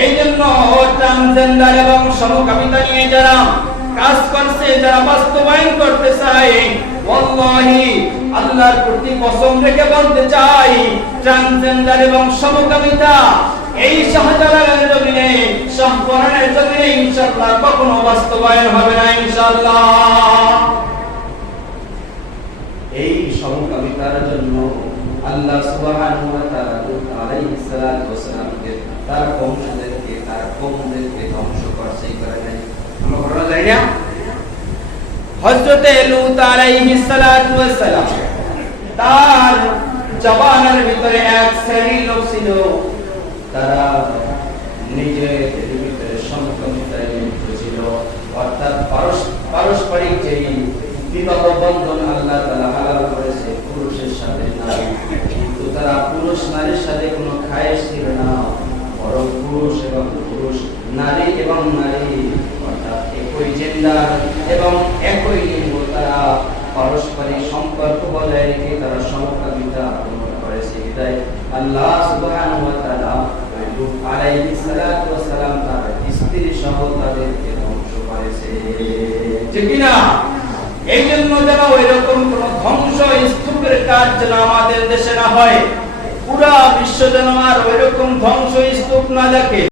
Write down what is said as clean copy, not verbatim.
এই জন্য ট্রান্সজেন্ডার এবং সমকামিতা নিয়ে যারা কাজ করছে, যারা বাস্তবায়ন করতে চায়, ওয়াল্লাহি আল্লাহর প্রতি কসম রেখে বলতে চাই, ট্রান্সজেন্ডার এবং সমকামিতা এই শাহজালালের জমিনে, শাহপরানের জমিনে ইনশাআল্লাহ কখনো বাস্তবায়ন হবে না ইনশাআল্লাহ। এই সমকামিতার জন্য আল্লাহ সুবহানাহু ওয়া তাআলা লূত আলাইহিস সালাতু ওয়াস সালামকে তার কওমদেরকে ধ্বংস করছে। এই কারণে আমরা ঘটনা জানি না, হযরতে লূত আলাইহিস সালাতু ওয়াস সালাম তার জবানের ভিতরে এক শ্রেণীর লোক ছিল, তারা নিজের ভিতরে সমকামিতায় লিপ্ত ছিল, অর্থাৎ পারস্পরিক যে বিবাহ বন্ধন আল্লাহ তাআলা হালাল করেছে পুরুষের সাথে নারী, কিন্তু তারা পুরুষ নারীর সাথে কোনো খায়েশ ছিল না, বরং পুরুষ এবং পুরুষ, নারী এবং নারী, অর্থাৎ একই জেন্ডার এবং একই লিঙ্গ, তারা পারস্পরিক সম্পর্ক বজায় রেখে তারা সমকামিতা অবলম্বন করেছে। তাই আল্লাহ সুবহানাহু ওয়া তাআলা লূত আলাইহিস সালাতু ওয়াস সালাম তার স্ত্রী সহ তাদেরকে ধ্বংস করেছে, ঠিক না? এই জন্য যেন এরকম কোন ধ্বংস স্তূপের কাজ যেন আমাদের দেশে না হয়, পুরা বিশ্ব যেন আর ওইরকম ধ্বংস স্তূপ না দেখে।